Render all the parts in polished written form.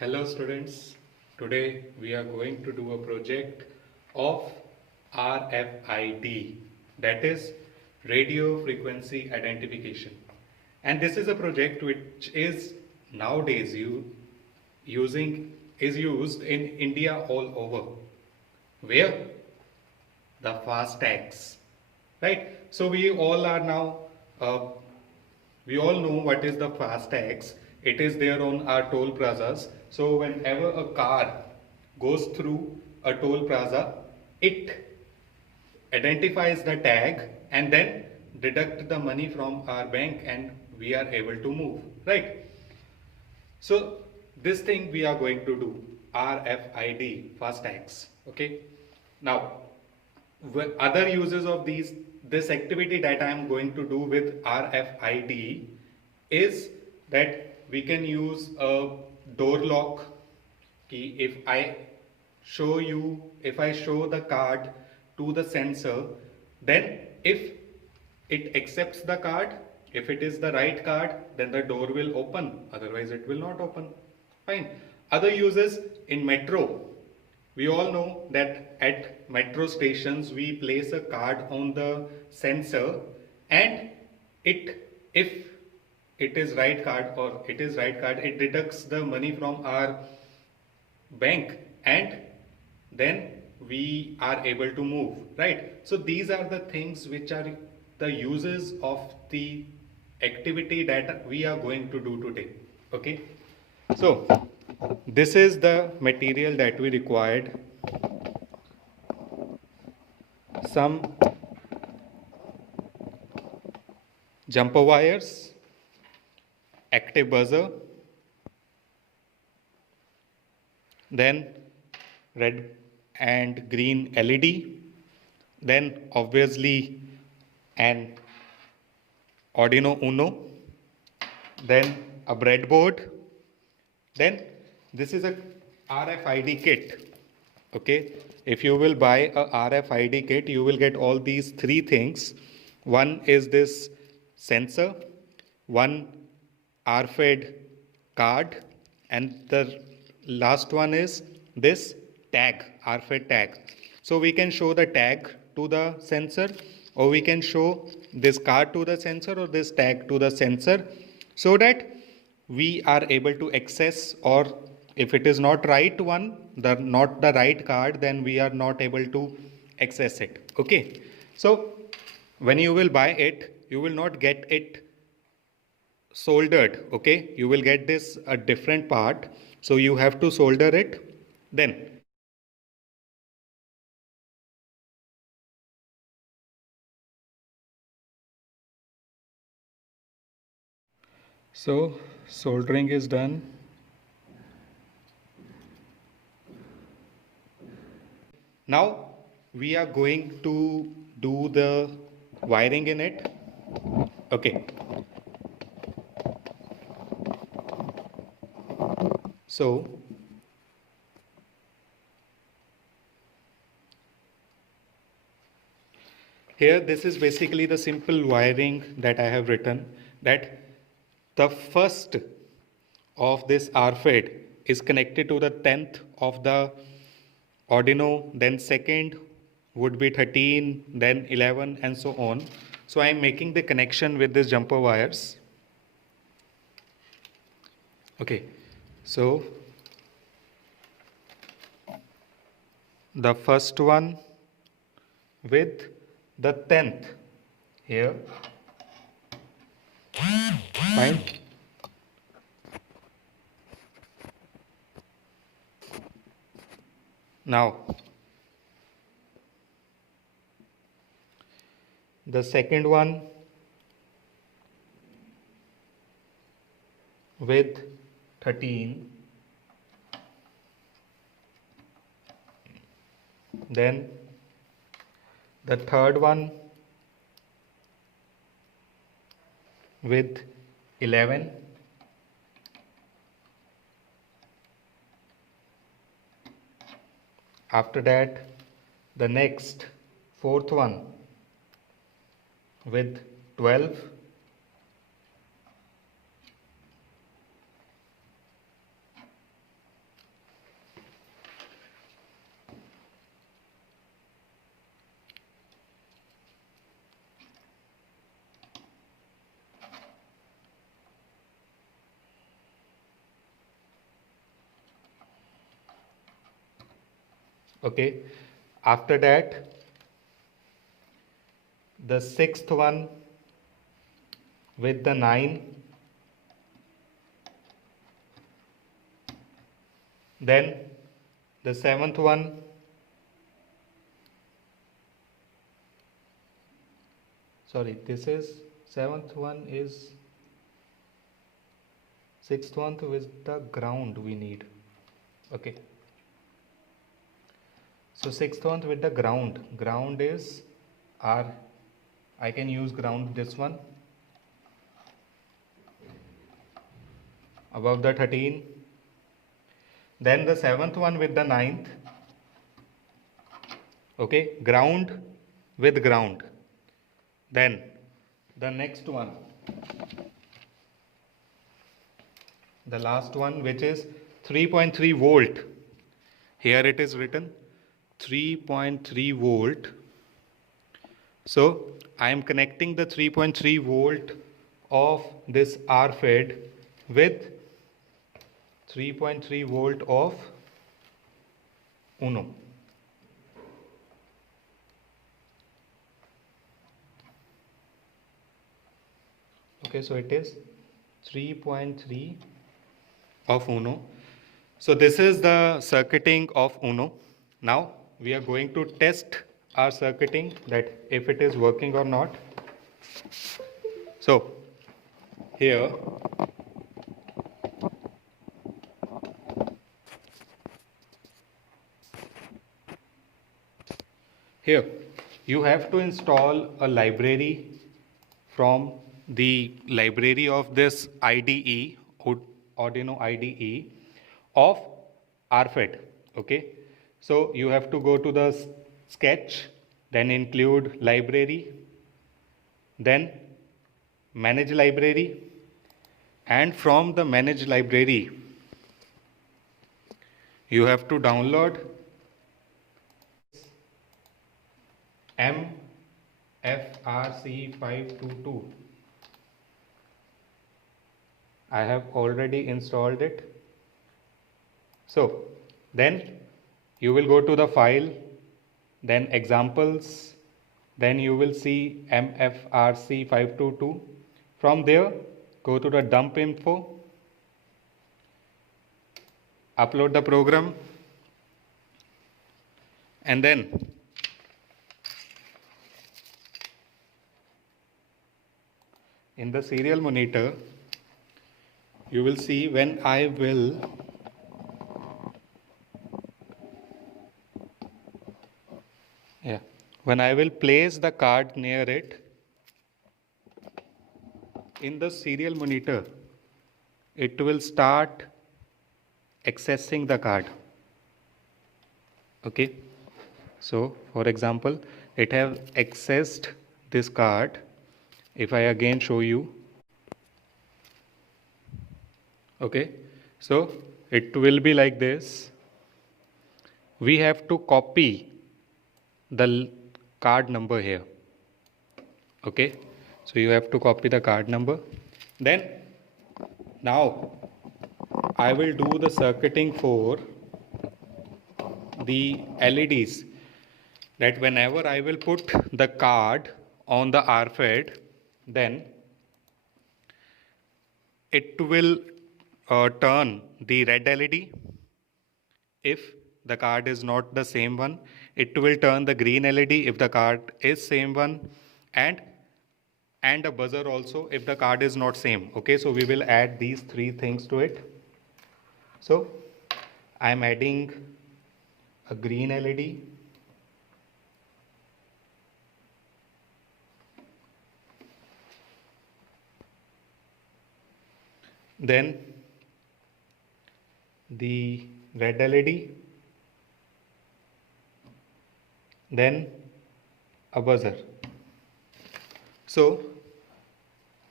Hello students, today we are going to do a project of RFID, that is radio frequency identification. And this is a project which is nowadays used in India all over. Where? The fast tags, right? So uh, we all know what is the fast tags. It is there on our toll plazas. So whenever a car goes through a toll plaza, it identifies the tag and then deduct the money from our bank and we are able to move, right? So this thing we are going to do RFID fast tags. Okay. Now, other uses of this activity that I am going to do with RFID is that we can use a door lock key. If I show the card to the sensor, then if it accepts the card, if it is the right card, then the door will open, otherwise it will not open. Fine. Other uses in metro, we all know that at metro stations we place a card on the sensor, and if it is right card or it is right card, it deducts the money from our bank and then we are able to move, right? So these are the things which are the uses of the activity that we are going to do today. Okay, so this is the material that we required: some jumper wires, active buzzer, then red and green LED, then obviously an Arduino Uno, then a breadboard, then this is a RFID kit. Okay, if you will buy a RFID kit, you will get all these three things. One is this sensor, one RFID card, and the last one is this tag, RFID tag. So we can show the tag to the sensor, or we can show this card to the sensor or this tag to the sensor, so that we are able to access, or if it is not right one, not the right card, then we are not able to access it. Okay, so when you will buy it, you will not get it soldered. Okay, you will get this a different part, so you have to solder it. Then so soldering is done. Now we are going to do the wiring in it. Okay, so here this is basically the simple wiring that I have written, that the first of this RFID is connected to the 10th of the Arduino, then second would be 13, then 11, and so on. So I am making the connection with these jumper wires. Okay, so the first one with the 10th here. Fine. Now the second one with 13, then the third one with 11, after that the next fourth one with 12, Okay, after that, the sixth one with the 9, then the seventh one, sorry, this is seventh one is sixth one with the ground we need. Okay, so sixth one with the ground is R. I can use ground this one above the 13, then the seventh one with the ninth. Okay, ground with ground, then the next one, the last one, which is 3.3 volt. Here it is written 3.3 volt. So I am connecting the 3.3 volt of this RFED with 3.3 volt of UNO. Okay, so it is 3.3 of UNO. So this is the circuiting of UNO. Now we are going to test our circuiting, that if it is working or not. So here you have to install a library from the library of this IDE, Arduino IDE of RFED. Okay, so you have to go to the sketch, then include library, then manage library, and from the manage library you have to download MFRC522. I have already installed it. So then you will go to the file, then examples, then you will see MFRC522. From there, go to the dump info, upload the program, and then in the serial monitor you will see when I will place the card near it in the serial monitor, it will start accessing the card. Okay, so for example, it have accessed this card. If I again show you, okay, so it will be like this. We have to copy the card number here. Okay, so you have to copy the card number. Then now I will do the circuiting for the LEDs, that whenever I will put the card on the RFED, then it will turn the red LED. If the card is not the same one, it will turn the green LED if the card is same one, and a buzzer also if the card is not same. Okay, so we will add these three things to it. So I am adding a green LED, then the red LED, then a buzzer. So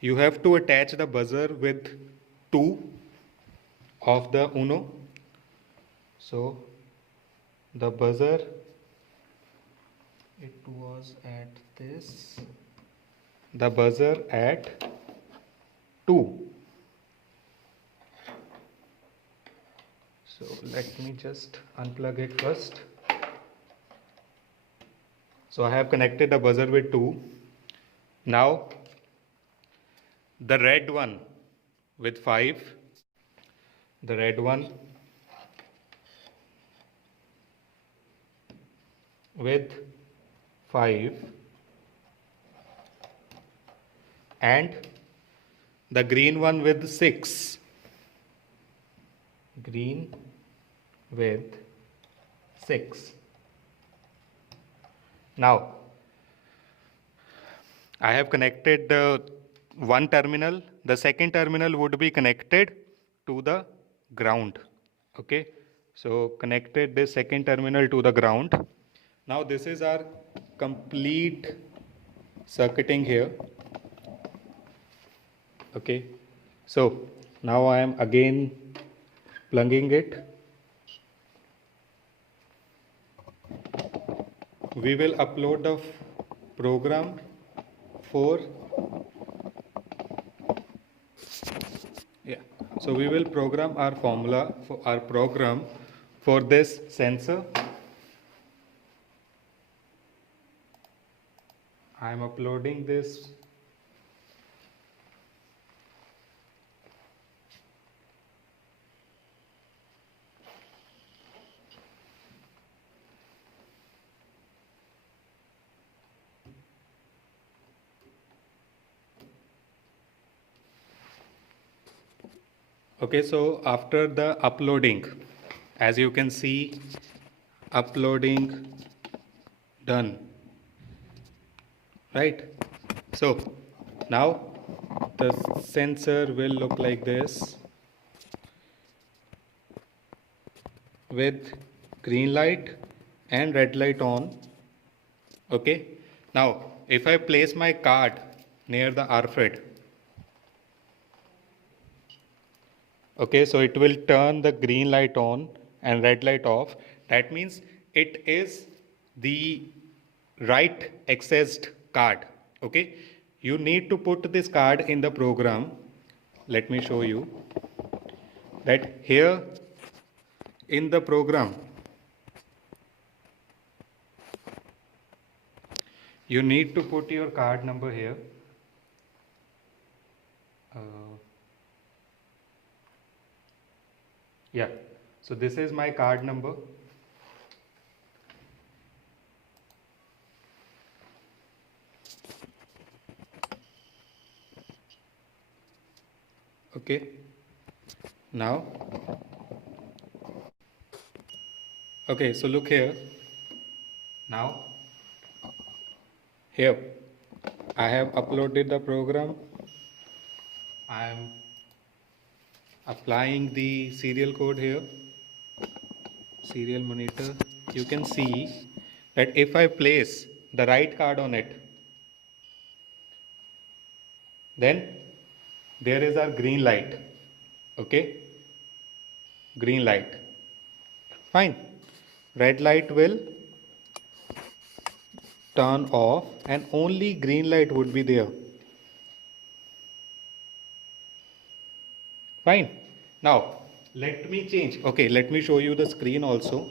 you have to attach the buzzer with 2 of the UNO. So the buzzer, it was at this, the buzzer at 2. So let me just unplug it first. So I have connected the buzzer with 2. Now the red one with 5, the red one with 5, and the green one with 6. Green with 6. Now I have connected the one terminal. The second terminal would be connected to the ground. Okay, so connected this second terminal to the ground. Now this is our complete circuiting here. Okay, so now I am again plugging it. We will upload the program for so we will program our formula for our program for this sensor. I am uploading this. Okay, so after the uploading, as you can see, uploading done, right? So now the sensor will look like this with green light and red light on. Okay, now if I place my card near the RFID, okay, so it will turn the green light on and red light off. That means it is the right accessed card. Okay, you need to put this card in the program. Let me show you that here in the program you need to put your card number here. Yeah, so this is my card number. Okay, now, okay, so look here. Now, here, I have uploaded the program. I am applying the serial code here, serial monitor. You can see that if I place the right card on it, then there is our green light. Okay, green light. Fine. Red light will turn off and only green light would be there. Fine. Now let me change. Okay, let me show you the screen also,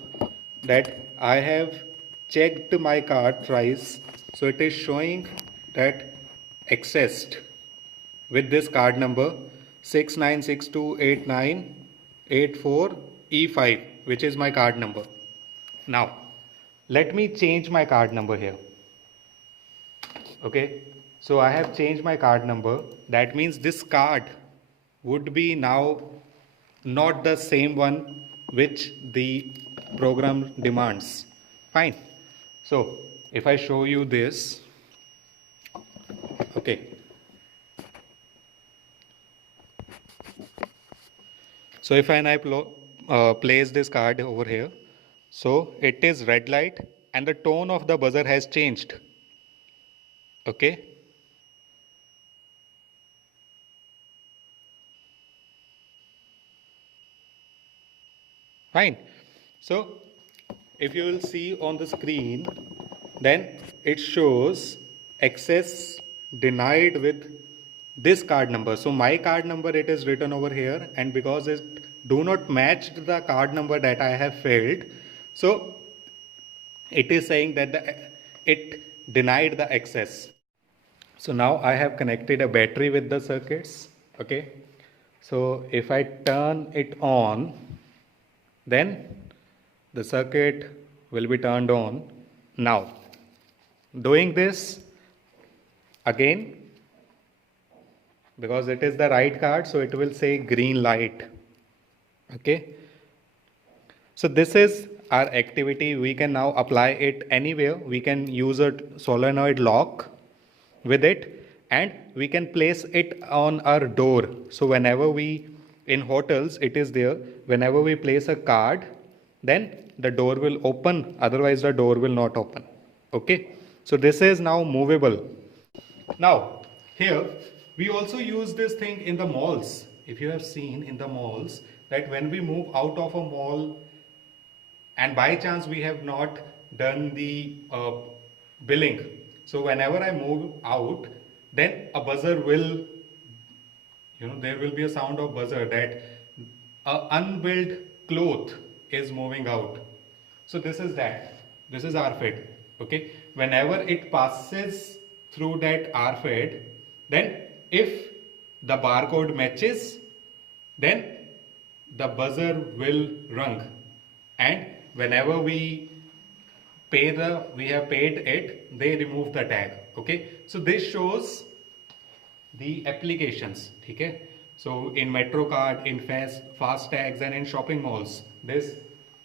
that I have checked my card twice. So it is showing that accessed with this card number 69628984E5, which is my card number. Now let me change my card number here. Okay, so I have changed my card number. That means this card would be now not the same one which the program demands. Fine. So if I show you this, okay, so if I place this card over here, so it is red light and the tone of the buzzer has changed. Okay, fine. So if you will see on the screen, then it shows access denied with this card number. So my card number, it is written over here, and because it do not match the card number that I have filled, so it is saying that the it denied the access. So now I have connected a battery with the circuits. Okay, so if I turn it on, then the circuit will be turned on. Now doing this again, because it is the right card, so it will say green light. Okay, so this is our activity. We can now apply it anywhere. We can use a solenoid lock with it, and we can place it on our door. So whenever we, in hotels it is there, whenever we place a card, then the door will open, otherwise the door will not open. Okay, so this is now movable. Now here we also use this thing in the malls. If you have seen in the malls that when we move out of a mall and by chance we have not done the billing, so whenever I move out, then a buzzer will, there will be a sound of buzzer that a unbilled cloth is moving out. So this is that, this is RFID. Okay, whenever it passes through that RFID, then if the barcode matches, then the buzzer will rung, and whenever we have paid it, they remove the tag. Okay, so this shows the applications. Okay, so in metro card, in fast tags, and in shopping malls, this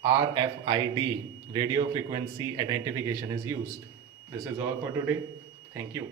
RFID, radio frequency identification, is used. This is all for today. Thank you.